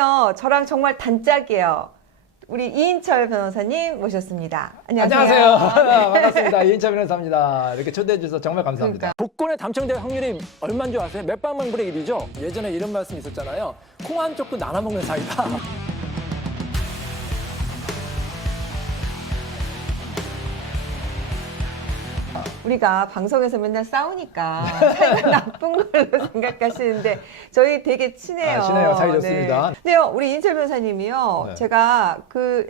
오늘은요, 저랑 정말 단짝이에요. 우리 이인철 변호사님 모셨습니다. 안녕하세요. 안녕하세요. 반갑습니다. 이인철 변호사입니다. 이렇게 초대해 주셔서 정말 감사합니다. 복권에 당첨될 확률이 얼마인 줄 아세요? 몇 방망불의 일이죠? 예전에 이런 말씀 있었잖아요. 콩 한 쪽도 나눠 먹는 사이다. 우리가 방송에서 맨날 싸우니까 사이가 나쁜 걸로 생각하시는데 저희 되게 친해요. 친해요. 사이 좋습니다. 네. 근데요, 우리 이인철 변호사님이요. 네. 제가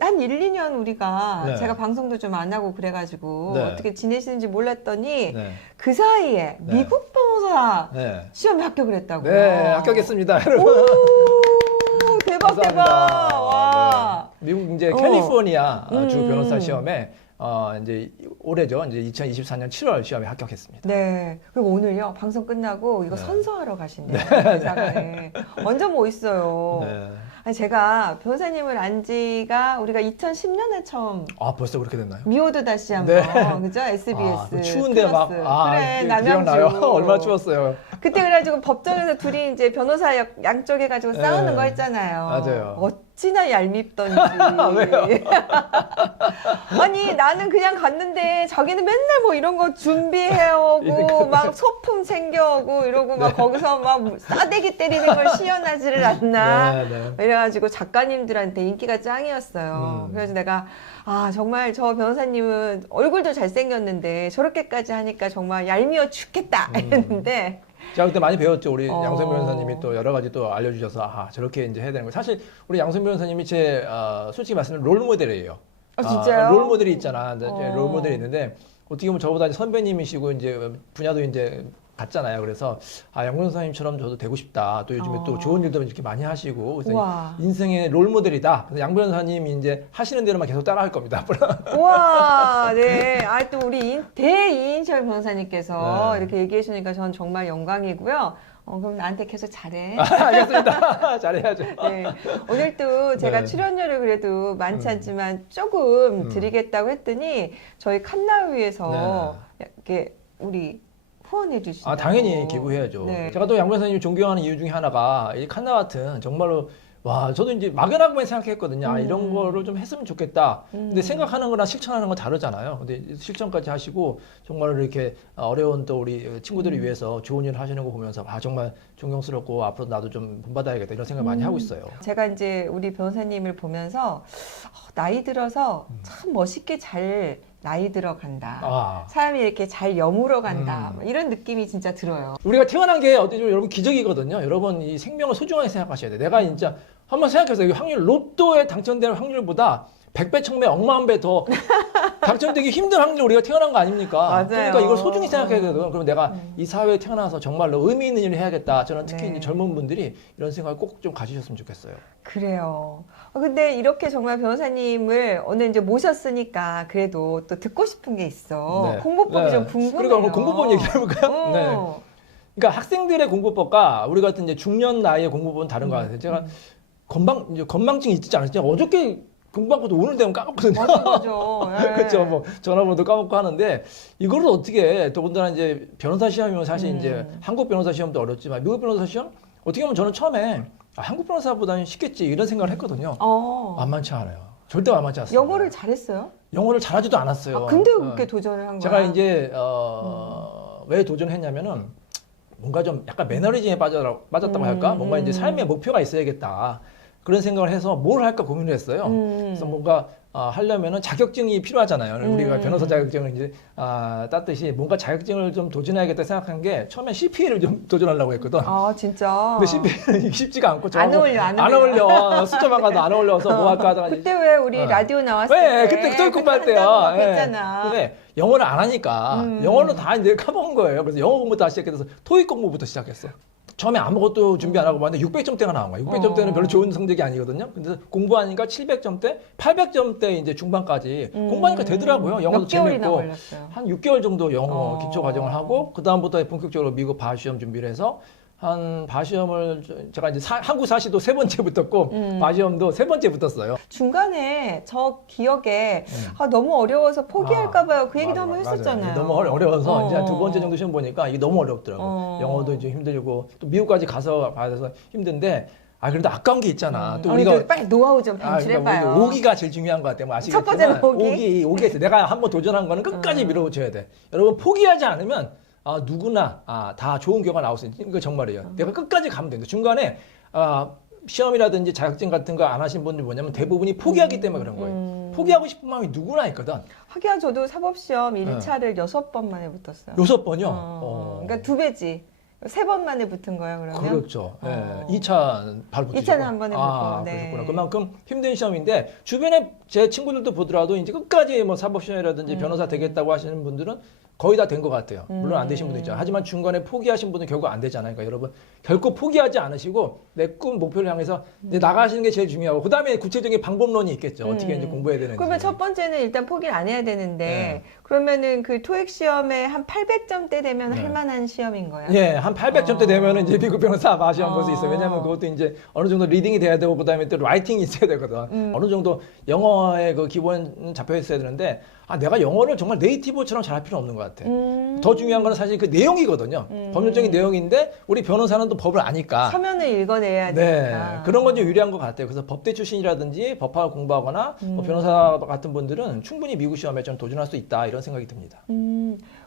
한 1, 2년 우리가 네. 제가 방송도 좀 안 하고 그래가지고 네. 어떻게 지내시는지 몰랐더니 네. 그 사이에 네. 미국 변호사 네. 시험에 합격을 했다고요. 네, 합격했습니다, 여러분. 오, 대박 대박. 감사합니다. 와. 네. 미국 이제 캘리포니아 주 음. 변호사 시험에 이제 올해죠. 이제 2024년 7월 시험에 합격했습니다. 네. 그리고 오늘요, 방송 끝나고 이거 네. 선서하러 가신대요. 회사가. 네. 완전 멋있어요. 네. 아니, 제가 변호사님을 안 지가 우리가 2010년에 처음 아, 벌써 그렇게 됐나요? 미워도 다시 한번 네. 그죠? SBS 그 추운데 막 플러스. 그래, 그래 기억나요? 남양주 얼마나 추웠어요. 그때 그래가지고 법정에서 둘이 이제 변호사 양쪽 해가지고 싸우는 네. 거 했잖아요. 맞아요. 어찌나 얄밉던지. 왜요? 아니 나는 그냥 갔는데 자기는 맨날 뭐 이런 거 준비해오고 막 소품 챙겨오고 이러고 막 거기서 막 싸대기 때리는 걸 시연하지를 않나. 네, 네. 이래가지고 작가님들한테 인기가 짱이었어요. 그래서 내가 정말 저 변호사님은 얼굴도 잘생겼는데 저렇게까지 하니까 정말 얄미워 죽겠다 이랬는데 제가 그때 많이 배웠죠. 우리 어. 양성 변호사님이 또 여러 가지 또 알려주셔서 저렇게 이제 해야 되는 거. 사실 우리 양성 변호사님이 제 솔직히 말씀드리면 롤 모델이에요. 진짜요? 롤 모델이 있잖아. 이제 어. 롤 모델이 있는데 어떻게 보면 저보다 이제 선배님이시고 이제 분야도 이제 같잖아요. 그래서 양 변호사님처럼 저도 되고 싶다. 또 요즘에 또 좋은 일도 이렇게 많이 하시고 그래서 우와. 인생의 롤 모델이다. 그래서 양 변호사님이 이제 하시는 대로만 계속 따라할 겁니다. 우와, 네. 또 우리 대이인철 변호사님께서 네. 이렇게 얘기해 주니까 전 정말 영광이고요. 그럼 나한테 계속 잘해. 알겠습니다. 잘해야죠. 네. 오늘 또 제가 네. 출연료를 그래도 많지 않지만 조금 드리겠다고 했더니 저희 칸나위에서 이렇게 우리 후원해 주시고 당연히 기부해야죠. 네. 제가 또 양 변호사님을 존경하는 이유 중에 하나가 이 칸나 같은 정말로 와 저도 이제 막연하게만 생각했거든요. 이런 거를 좀 했으면 좋겠다. 근데 생각하는 거랑 실천하는 건 다르잖아요. 근데 실천까지 하시고 정말 이렇게 어려운 또 우리 친구들을 위해서 좋은 일을 하시는 거 보면서 정말 존경스럽고 앞으로 나도 좀 본받아야겠다 이런 생각 많이 하고 있어요. 제가 이제 우리 변호사님을 보면서 나이 들어서 참 멋있게 잘 나이 들어간다. 사람이 이렇게 잘 여물어 간다. 이런 느낌이 진짜 들어요. 우리가 태어난 게 어떻게 보면 여러분 기적이거든요. 여러분 이 생명을 소중하게 생각하셔야 돼. 내가 진짜 한번 생각해보세요. 이 확률 로또에 당첨되는 확률보다 100배, 1000배, 억만 배 더 당첨되기 힘든 확률 우리가 태어난 거 아닙니까? 맞아요. 그러니까 이걸 소중히 생각해야 되거든요. 그럼 내가 이 사회에 태어나서 정말로 의미 있는 일을 해야겠다. 저는 특히 네. 이제 젊은 분들이 이런 생각을 꼭 좀 가지셨으면 좋겠어요. 그래요. 근데 이렇게 정말 변호사님을 오늘 이제 모셨으니까 그래도 또 듣고 싶은 게 있어. 네. 공부법이 네. 좀 궁금해요. 그러니까 오늘 공부법 얘기해볼까요? 네. 그러니까 학생들의 공부법과 우리 같은 이제 중년 나이의 공부법은 다른 것 같아요. 제가 건망증이 있지 않았죠? 어저께 공부하고도 오늘 되면 까먹거든요. 맞아. 네. 그렇죠. 뭐 전화번호도 까먹고 하는데 이거를 어떻게 더군다나 이제 변호사 시험이면 사실 이제 한국 변호사 시험도 어렵지만 미국 변호사 시험 어떻게 보면 저는 처음에 한국 변호사보다는 쉽겠지 이런 생각을 했거든요. 만만치 않아요. 절대 만만치 않습니다. 영어를 잘했어요? 영어를 잘하지도 않았어요. 근데 그렇게 도전을 한 거야? 제가 이제 왜 도전했냐면은 뭔가 좀 약간 매너리즘에 빠졌다고 할까? 뭔가 이제 삶의 목표가 있어야겠다. 그런 생각을 해서 뭘 할까 고민을 했어요. 그래서 뭔가 하려면은 자격증이 필요하잖아요. 우리가 변호사 자격증을 이제 땄듯이 뭔가 자격증을 좀 도전해야겠다 생각한 게 처음에 CPA를 좀 도전하려고 했거든. 진짜. 근데 CPA는 쉽지가 않고 안 어울려. 숫자만 가도 안 어울려서 뭐 할까 하다가 그때 왜 우리 라디오 나왔을 네, 때 그때 토익 공부할 때요. 했잖아. 근데 영어를 안 하니까 영어는 다 이제 까먹은 거예요. 그래서 영어 공부 다시 시작해서 토익 공부부터 시작했어. 처음에 아무것도 준비 안 하고 봤는데 600점대가 나온 거야. 600점대는 별로 좋은 성적이 아니거든요. 근데 공부하니까 700점대, 800점대 이제 중반까지 공부하니까 되더라고요. 영어도 몇 개월이나 재밌고. 걸렸어요? 한 6개월 정도 영어 기초 과정을 하고 그다음부터 본격적으로 미국 바하 시험 준비를 해서 한 바시험을 제가 이제 한국 사시도 3번째 붙었고 바시험도 3번째 붙었어요. 중간에 저 기억에 너무 어려워서 포기할까 봐요. 그 얘기도 한번 했었잖아요. 너무 어려워서 이제 한 2번째 정도 시험 보니까 이게 너무 어렵더라고요. 영어도 이제 힘들고 또 미국까지 가서 봐서 힘든데 아 그래도 아까운 게 있잖아. 또 우리가 빨리 노하우 좀 그러니까 방출해봐요. 오기가 제일 중요한 것 같아요. 뭐 아시겠지만 첫 번째는 오기가 있어. 내가 한번 도전한 거는 끝까지 밀어붙여야 돼. 여러분 포기하지 않으면 누구나 다 좋은 결과 나올 수 있는 이거 정말이에요. 내가 끝까지 가면 된다. 중간에 시험이라든지 자격증 같은 거 안 하신 분들 뭐냐면 대부분이 포기하기 때문에 그런 거예요. 포기하고 싶은 마음이 누구나 있거든. 하기야 저도 사법시험 1차를 6번 만에 붙었어요. 6번요? 그러니까 2배지. 3번 만에 붙은 거예요, 그러면? 그렇죠. 네. 2차 바로 붙으시고. 2차는 한 번에 붙고. 네. 그러셨구나. 그만큼 힘든 시험인데 주변에 제 친구들도 보더라도 이제 끝까지 뭐 사법시험이라든지 변호사 되겠다고 하시는 분들은 거의 다 된 것 같아요. 물론 안 되신 분도 있죠. 하지만 중간에 포기하신 분은 결국 안 되잖아요. 그러니까 여러분 결코 포기하지 않으시고 내 꿈 목표를 향해서 나가시는 게 제일 중요하고 그다음에 구체적인 방법론이 있겠죠. 어떻게 이제 공부해야 되는지. 그러면 첫 번째는 일단 포기를 안 해야 되는데 그러면은 그 토익 시험에 한 800점대 되면 할 만한 시험인 거예요? 예, 한 800점대 되면은 이제 미국 변호사 시험 볼 수 있어요. 왜냐하면 그것도 이제 어느 정도 리딩이 돼야 되고 그다음에 또 라이팅이 있어야 되거든. 어느 정도 영어의 그 기본 잡혀 있어야 되는데 내가 영어를 정말 네이티브처럼 잘할 필요는 없는 것 같아. 더 중요한 건 사실 그 내용이거든요. 법률적인 내용인데 우리 변호사는 또 법을 아니까. 서면을 읽어내야 네, 되니까. 그런 건 좀 유리한 것 같아요. 그래서 법대 출신이라든지 법학을 공부하거나 뭐 변호사 같은 분들은 충분히 미국 시험에 좀 도전할 수 있다 이런 생각이 듭니다.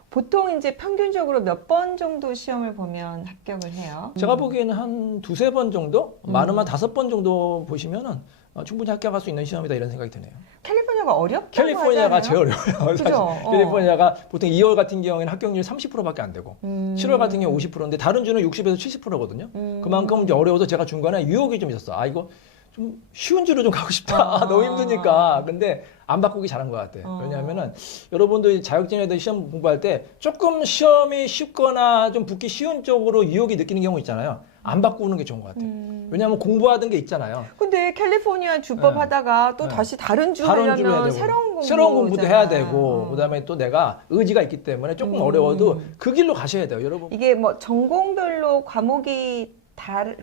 보통 이제 평균적으로 몇 번 정도 시험을 보면 합격을 해요? 제가 보기에는 한 2-3번 정도? 많으면 5번 정도 보시면은 충분히 합격할 수 있는 시험이다 이런 생각이 드네요. 캘리포니아가 어렵다고 캘리포니아가 하잖아요? 제일 어려워요. 사실. 그죠? 캘리포니아가 보통 2월 같은 경우에는 합격률이 30%밖에 안 되고 7월 같은 경우 50%인데 다른 주는 60에서 70%거든요. 그만큼 이제 어려워서 제가 중간에 유혹이 좀 있었어. 이거 좀 쉬운 줄로 좀 가고 싶다. 너무 힘드니까. 근데 안 바꾸기 잘한 것 같아요. 왜냐하면은 여러분도 자격증이라든지 시험 공부할 때 조금 시험이 쉽거나 좀 붙기 쉬운 쪽으로 유혹이 느끼는 경우 있잖아요. 안 바꾸는 게 좋은 것 같아요. 왜냐하면 공부하던 게 있잖아요. 근데 캘리포니아 주법 하다가 또 다시 다른 주 하려면 새로운 공부도 해야 되고 그다음에 또 내가 의지가 있기 때문에 조금 어려워도 그 길로 가셔야 돼요, 여러분. 이게 뭐 전공별로 과목이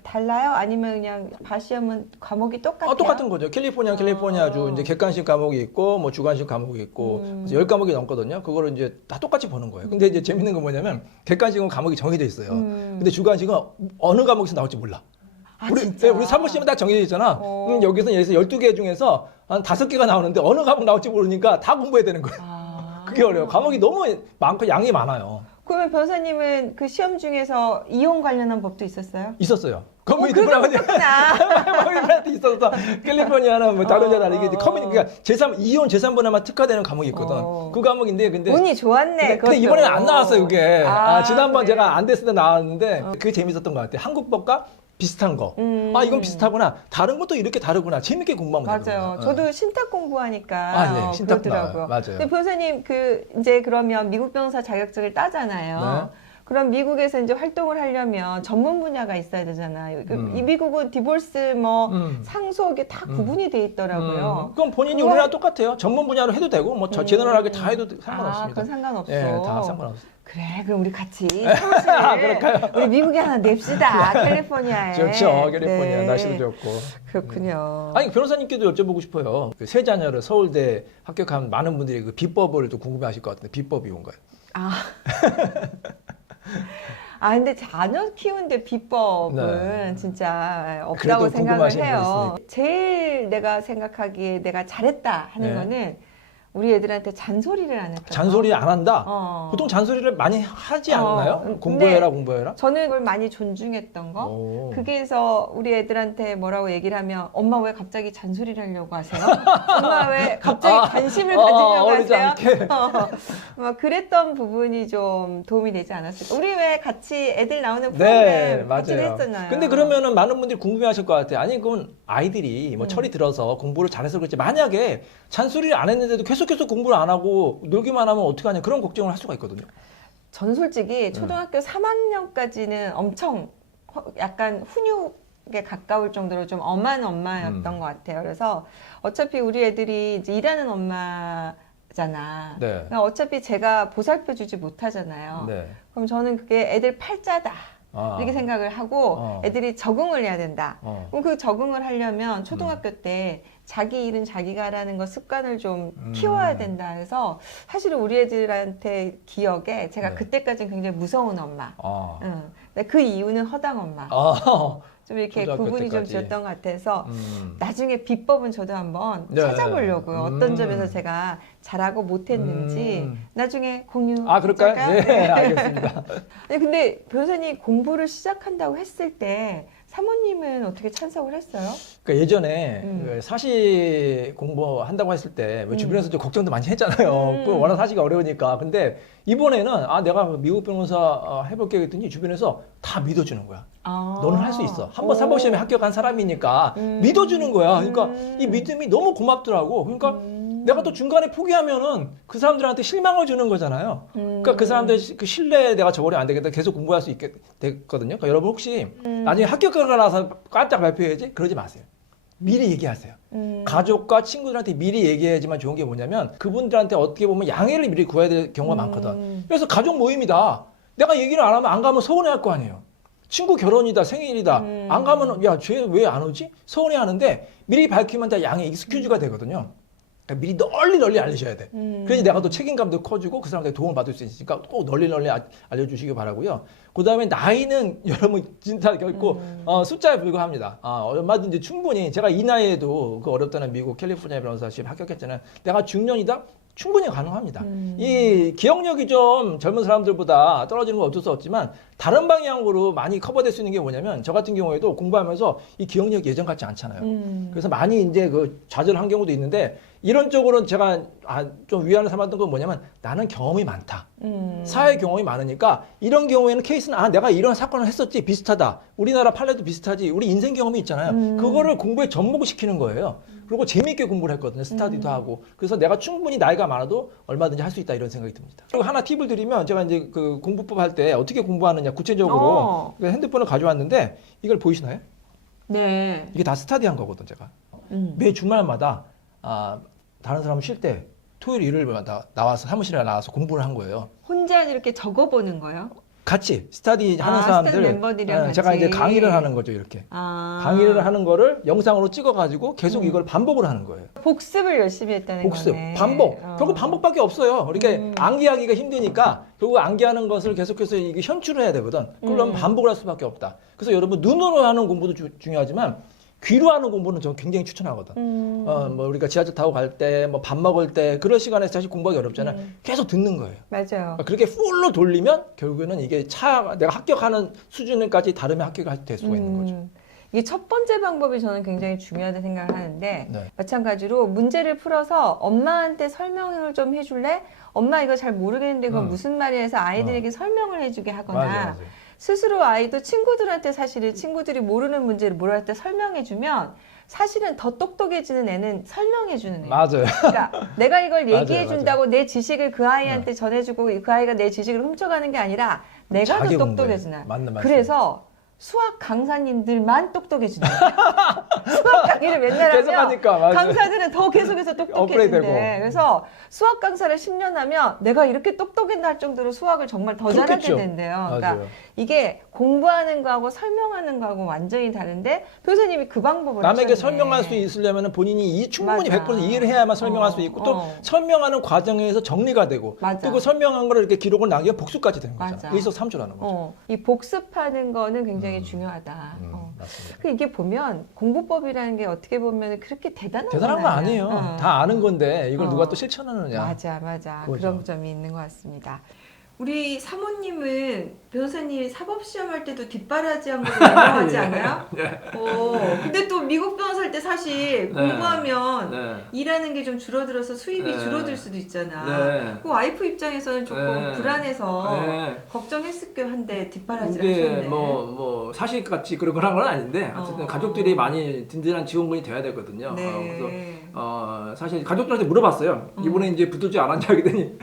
달라요? 아니면 그냥 바시험은 과목이 똑같아요? 똑같은 거죠. 캘리포니아주 이제 객관식 과목이 있고 뭐 주관식 과목이 있고 10과목이 넘거든요. 그거를 이제 다 똑같이 보는 거예요. 근데 이제 재밌는 건 뭐냐면 객관식은 과목이 정해져 있어요. 근데 주관식은 어느 과목에서 나올지 몰라. 우리 사법시험은 딱 정해져 있잖아. 여기서 12개 중에서 한 5개가 나오는데 어느 과목 나올지 모르니까 다 공부해야 되는 거예요. 그게 어려워요. 과목이 너무 많고 양이 많아요. 그러면 변호사님은 그 시험 중에서 이혼 관련한 법도 있었어요? 있었어요. 그러면 커뮤니티한테 있었어. 캘리포니아는 뭐 다른 데는 아니겠지. 그러니까 이혼 재산분할만 특화되는 과목이 있거든. 그 과목인데 근데 운이 좋았네. 근데 이번에는 안 나왔어요, 그게. 지난번 그래. 제가 안 됐을 때 나왔는데 그게 재밌었던 것 같아요. 한국법과 비슷한 거. 이건 비슷하구나. 다른 것도 이렇게 다르구나. 재밌게 공부하면 되거든요. 맞아요. 저도 신탁 공부하니까 네, 신탁 그러더라고요. 맞아요. 근데 변호사님 이제 그러면 미국 변호사 자격증을 따잖아요. 네. 그럼 미국에서 이제 활동을 하려면 전문 분야가 있어야 되잖아요. 이 미국은 디볼스 상소 이게 다 구분이 돼 있더라고요. 그럼 본인이 우리나라 똑같아요. 전문 분야로 해도 되고 뭐 제너럴하게 다 해도 상관없습니다. 그건 상관없어. 네, 다 상관없어요. 그래, 그럼 우리 같이 사무실을 우리 미국에 하나 냅시다. 캘리포니아에. 좋죠. 캘리포니아 날씨도 좋고. 그렇군요. 아니 변호사님께도 여쭤보고 싶어요. 그 세 자녀를 서울대 합격한 많은 분들이 그 비법을 또 궁금해하실 것 같은데 비법이 뭔가요? 근데 자녀 키우는데 비법은 진짜 없다고 그래도 생각을 해요. 제일 내가 생각하기에 내가 잘했다 하는 거는 우리 애들한테 잔소리를 안 했다. 잔소리 안 한다? 보통 잔소리를 많이 하지 않나요? 공부해라. 저는 그걸 많이 존중했던 거. 그게서 우리 애들한테 뭐라고 얘기를 하면 엄마 왜 갑자기 잔소리를 하려고 하세요? 엄마 왜 갑자기 관심을 가지려고 하세요? 막 그랬던 부분이 좀 도움이 되지 않았을까. 우리 왜 같이 애들 나오는 프로그램 같이 했었나요? 근데 그러면은 많은 분들이 궁금해하실 것 같아요. 아니 그건 아이들이 뭐 철이 들어서 공부를 잘해서 그렇지 만약에 잔소리를 안 했는데도 계속 공부를 안 하고 놀기만 하면 어떡하냐 그런 걱정을 할 수가 있거든요. 전 솔직히 초등학교 3학년까지는 엄청 약간 훈육에 가까울 정도로 좀 엄한 엄마였던 것 같아요. 그래서 어차피 우리 애들이 이제 일하는 엄마잖아. 그러니까 어차피 제가 보살펴주지 못하잖아요. 그럼 저는 그게 애들 팔자다. 이렇게 생각을 하고 애들이 적응을 해야 된다. 그럼 그 적응을 하려면 초등학교 때 자기 일은 자기가 하라는 거 습관을 좀 키워야 된다 해서 사실은 우리 애들한테 기억에 제가 그때까지는 굉장히 무서운 엄마. 근데 그 이유는 허당 엄마. 좀 이렇게 초등학교 구분이 좀 때까지. 지었던 것 같아서 음. 나중에 비법은 저도 한번 네. 찾아보려고요. 어떤 점에서 제가 잘하고 못했는지 나중에 공유. 아, 그럴까요? 네, 알겠습니다. 아니 근데 변호사님 공부를 시작한다고 했을 때 사모님은 어떻게 찬성을 했어요? 그러니까 예전에 음. 그 사시 공부한다고 했을 때 주변에서 좀 걱정도 많이 했잖아요. 음. 그 워낙 사시가 어려우니까. 근데 이번에는 내가 미국 변호사 해볼게 했더니 주변에서 다 믿어주는 거야. 아. 너는 할 수 있어. 한번 사법시험에 합격한 사람이니까 음. 믿어주는 거야. 그러니까 이 믿음이 너무 고맙더라고. 그러니까 내가 또 중간에 포기하면은 그 사람들한테 실망을 주는 거잖아요. 그러니까 그 사람들 그 신뢰에 내가 저버리면 안 되겠다. 계속 공부할 수 있게 됐거든요. 그러니까 여러분 혹시 나중에 합격하고 나서 깜짝 발표해야지 그러지 마세요. 미리 얘기하세요. 가족과 친구들한테 미리 얘기해야지만 좋은 게 뭐냐면 그분들한테 어떻게 보면 양해를 미리 구해야 될 경우가 많거든. 그래서 가족 모임이다. 내가 얘기를 안 하면 안 가면 서운해할 거 아니에요. 친구 결혼이다, 생일이다. 안 가면 야, 쟤 왜 안 오지? 서운해하는데 미리 밝히면 다 양해 익스큐즈가 되거든요. 그러니까 미리 널리 알리셔야 돼. 그래야지 내가 또 책임감도 커지고 그 사람들이 도움을 받을 수 있으니까 꼭 널리 알려주시기 바라고요. 그 다음에 나이는 여러분 진짜 결코 숫자에 불과합니다. 얼마든지 충분히 제가 이 나이에도 그 어렵다는 미국 캘리포니아 변호사실 합격했잖아요. 내가 중년이다? 충분히 가능합니다. 이 기억력이 좀 젊은 사람들보다 떨어지는 건 어쩔 수 없지만 다른 방향으로 많이 커버될 수 있는 게 뭐냐면 저 같은 경우에도 공부하면서 이 기억력이 예전 같지 않잖아요. 그래서 많이 이제 그 좌절한 경우도 있는데 이런 쪽으로는 제가 좀 위안을 삼았던 건 뭐냐면 나는 경험이 많다. 사회 경험이 많으니까 이런 경우에는 케이스는 내가 이런 사건을 했었지 비슷하다. 우리나라 판례도 비슷하지. 우리 인생 경험이 있잖아요. 그거를 공부에 접목시키는 거예요. 그리고 재미있게 공부를 했거든요. 스터디도 하고. 그래서 내가 충분히 나이가 많아도 얼마든지 할 수 있다 이런 생각이 듭니다. 그리고 하나 팁을 드리면 제가 이제 그 공부법 할 때 어떻게 공부하느냐 구체적으로 핸드폰을 가져왔는데 이걸 보이시나요? 네. 이게 다 스터디한 거거든 제가. 매 주말마다 다른 사람 쉴 때 토요일 일요일마다 나와서 사무실에 나와서 공부를 한 거예요. 혼자 이렇게 적어보는 거요? 같이 스터디 하는 스터디 사람들 멤버들이랑 제가 같이. 이제 강의를 하는 거죠 이렇게. 강의를 하는 거를 영상으로 찍어가지고 계속 이걸 반복을 하는 거예요. 복습을 열심히 했다는 복습, 거네. 반복. 결국 반복밖에 없어요. 이렇게 암기하기가 힘드니까 결국 암기하는 것을 계속해서 이게 현출을 해야 되거든. 그러면 반복을 할 수밖에 없다. 그래서 여러분 눈으로 하는 공부도 중요하지만 귀로 하는 공부는 저는 굉장히 추천하거든. 뭐 우리가 지하철 타고 갈 때, 뭐 밥 먹을 때 그런 시간에 사실 공부하기 어렵잖아요. 계속 듣는 거예요. 맞아요. 그렇게 풀로 돌리면 결국에는 이게 내가 합격하는 수준까지 다르면 합격할 될 수가 있는 거죠. 이게 첫 번째 방법이 저는 굉장히 중요하다고 생각을 하는데 네. 마찬가지로 문제를 풀어서 엄마한테 설명을 좀 해줄래? 엄마 이거 잘 모르겠는데 그건 무슨 말이야 해서 아이들에게 설명을 해주게 하거나 맞아요. 스스로 아이도 친구들한테 사실은 친구들이 모르는 문제를 모를 때 설명해주면 사실은 더 똑똑해지는 애는 설명해주는 애. 맞아요. 그러니까 내가 이걸 맞아요, 얘기해준다고 내 지식을 그 아이한테 전해주고 그 아이가 내 지식을 훔쳐가는 게 아니라 내가 더 자기 똑똑해지나. 맞는 말씀. 그래서 수학 강사님들만 똑똑해지는 거예요. 수학 강의를 맨날 계속 하면 하니까, 맞아요. 강사들은 더 계속해서 업그레이드 똑똑해진대. 되고. 그래서 수학 강사를 10년 하면 내가 이렇게 똑똑했나 할 정도로 수학을 정말 더 잘하게 그렇겠죠. 된대요. 그러니까 맞아요. 이게 공부하는 거하고 설명하는 거하고 완전히 다른데 변호사님이 그 방법을 남에게 하셨네. 설명할 수 있으려면 본인이 충분히 맞아. 100% 이해를 해야만 설명할 수 있고 또 어. 설명하는 과정에서 정리가 되고 맞아. 또 그 설명한 거를 이렇게 기록을 남기면 복수까지 되는 맞아. 거잖아요. 일석삼조라는 거죠. 이 복습하는 거는 굉장히 중요하다. 맞습니다. 그 이게 보면 공부법이라는 게 어떻게 보면 그렇게 대단한 대단한 거 아니에요. 다 아는 건데 이걸 누가 또 실천하느냐. 맞아. 그거죠. 그런 점이 있는 것 같습니다. 우리 사모님은 변호사님이 사법시험 할 때도 뒷바라지한 걸로 유명하지 않아요? 근데 또 미국 변호사 할 때 사실 공부하면 일하는 게 좀 줄어들어서 수입이 줄어들 수도 있잖아. 그 와이프 입장에서는 조금 불안해서 걱정했을 게 한데 뒷바라지를 근데 하셨네. 뭐 사실같이 그런 건 아닌데 어쨌든 가족들이 많이 든든한 지원군이 돼야 되거든요. 그래서 사실 가족들한테 물어봤어요. 이번에 이제 붙을 줄 알았냐 하더니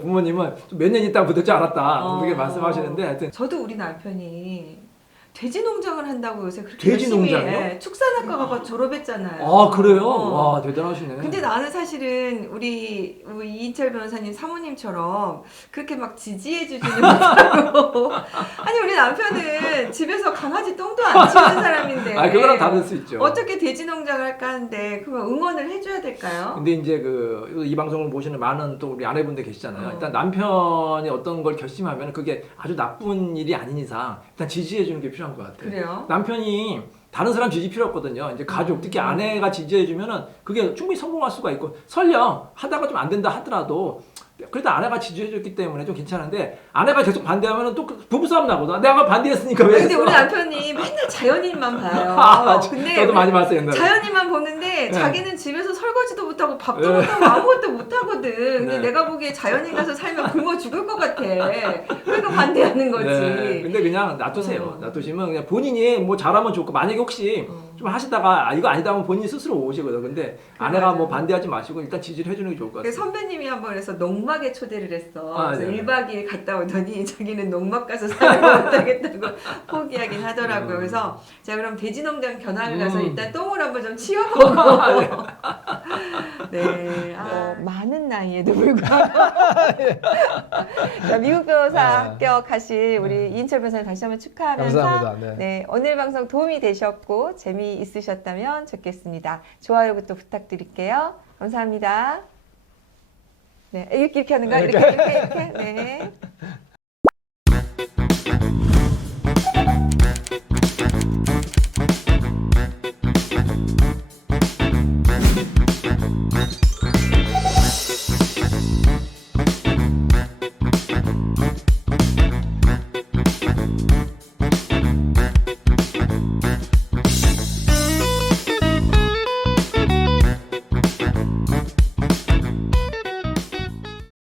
부모님은 몇 년 있다 붙을 줄 알았다 그렇게 말씀하시는데 하여튼 저도 우리 남편이 돼지 농장을 한다고 요새 그렇게 돼지 열심히 농장이요? 축산학과 가서 졸업했잖아요. 아 그래요? 와 대단하시네. 근데 나는 사실은 우리 이인철 변호사님 사모님처럼 그렇게 막 지지해주지는 못하고 아니 우리 남편은 집에서 강아지 똥도 안 치우는 사람인데 그거랑 다를 수 있죠. 어떻게 돼지 농장을 할까 하는데 그러면 응원을 해줘야 될까요? 근데 이제 이 방송을 보시는 많은 또 우리 아내분들 계시잖아요. 일단 남편이 어떤 걸 결심하면 그게 아주 나쁜 일이 아닌 이상 일단 지지해 주는 게 필요합니다. 필요한 것 같아요. 그래요? 남편이 다른 사람 지지 필요 없거든요. 이제 가족, 특히 아내가 지지해주면은 그게 충분히 성공할 수가 있고, 설령 하다가 좀 안 된다 하더라도 그래도 아내가 지지해줬기 때문에 좀 괜찮은데, 아내가 계속 반대하면은 또 부부싸움 나거든. 내가 반대했으니까 왜 근데 했어? 우리 남편이 맨날 자연인만 봐요. 아, 맞아. 근데 저도 많이 봤어요, 옛날에. 자연인만 보는데 네. 자기는 집에서 설거지도 못하고 밥도 네. 못하고 아무것도 못하거든. 근데 네. 내가 보기에 자연인 가서 살면 굶어 죽을 것 같아. 그러니까 반대하는 거지. 네, 근데 그냥 놔두세요. 놔두시면 그냥 본인이 뭐 잘하면 좋고, 만약에 혹시 좀 하시다가 이거 아니다 하면 본인이 스스로 오시거든. 근데 아내가 맞아요. 뭐 반대하지 마시고 일단 지지를 해주는 게 좋을 것 그 같아요. 선배님이 한 번 그래서 농막에 초대를 했어. 아, 그래서 네네. 1박 2일 갔다 오더니 자기는 농막 가서 살을 못하겠다고 포기하긴 하더라고요. 그래서 제가 그럼 돼지농장 견학을 가서 일단 똥을 한번 좀 치워보고. 네. 많은 나이에도 불구하고. 자, 미국 변호사 합격하실 우리 이인철 변호사님 다시 한번 축하하면서 감사합니다. 네. 네, 오늘 방송 도움이 되셨고 재미있으셨다면 좋겠습니다. 좋아요부터 부탁드릴게요. 감사합니다. 네, 이렇게 하는 거야? 이렇게. 네.